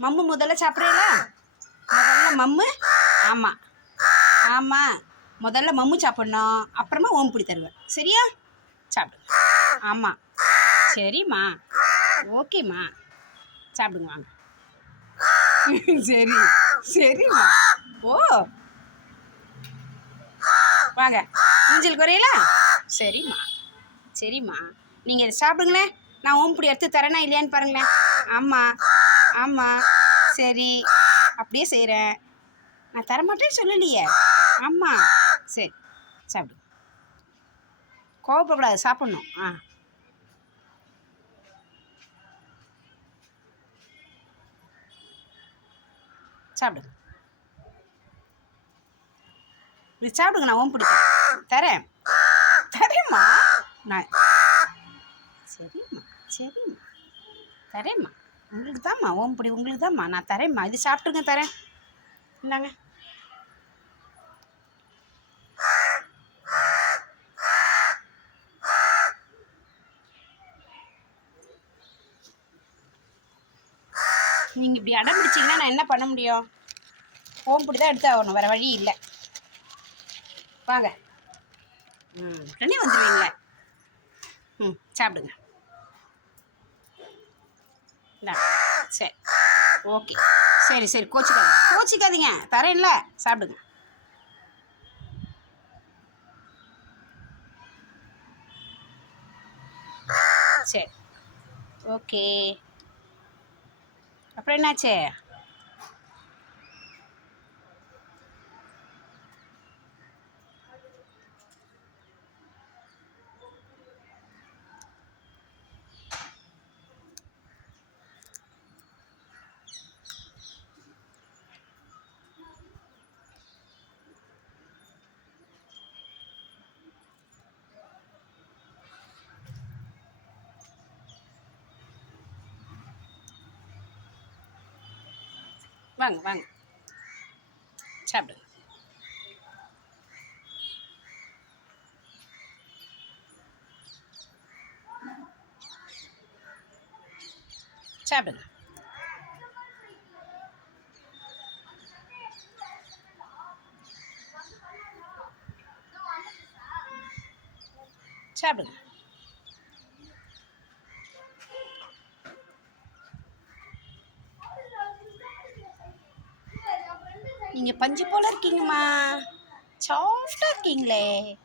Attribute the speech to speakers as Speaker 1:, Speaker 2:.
Speaker 1: மம்மு முதல்ல சாப்பிட்றீங்களா? முதல்ல மம்மு? ஆமாம் ஆமாம் முதல்ல மம்மு சாப்பிட்ணும். அப்புறமா ஓம்புடி தருவேன். சரியா? சாப்பிடுங்க ஆமாம் சரிம்மா. ஓகேம்மா. சாப்பிடுங்க வாங்க. சரி. சரிம்மா. ஓ. வாங்க. மூஞ்சல் குறையல? சரிம்மா. சரிம்மா. நீங்கள் இதை சாப்பிடுங்களேன். நான் ஓம்புடி எடுத்து தரேனா இல்லையான்னு பாருங்களேன். ஆமாம் ஆமாம் சரி. அப்படியே செய்கிறேன் நான் தரமாட்டேன்னு சொல்லலையே. ஆமாம் சரி. சாப்பிடு. கோவப்படக்கூடாது. சாப்பிட்ணும். ஆ. சாப்பிடுங்க இப்படி சாப்பிடுங்க. நான் ஓம் பிடிக்கிறேன். தரேன். தரேம்மா. நான். சரிம்மா. சரிம்மா. தரேம்மா. உங்களுக்கு தான்மா ஓம் பிடி உங்களுக்கு தான்மா நான் தரேம்மா இது சாப்பிட்டுங்க தரேன். இந்தாங்க. நீங்கள் இப்படி அடம் பிடிச்சிங்கன்னா நான் என்ன பண்ண முடியும்? ஓம்புடி தான் எடுத்து ஆகணும் வேறு வழி இல்லை. வாங்க. ம். உடனே வந்துடுவீங்களே ம் சாப்பிடுங்க. சரி. ஓகே. சரி சரி கோச்சிக்காதீங்க. கோச்சிக்காதீங்க. தரேன்ல. சாப்பிடுங்க. சரி. ஓகே. அப்புறம் என்னாச்சு? வாங்க வாங்க சாப்பிடுங்க சாப்பிடுங்க சாப்பிடுங்க நீங்கள் பஞ்சு போல இருக்கீங்கம்மா. சாஃப்டாக இருக்கீங்களே.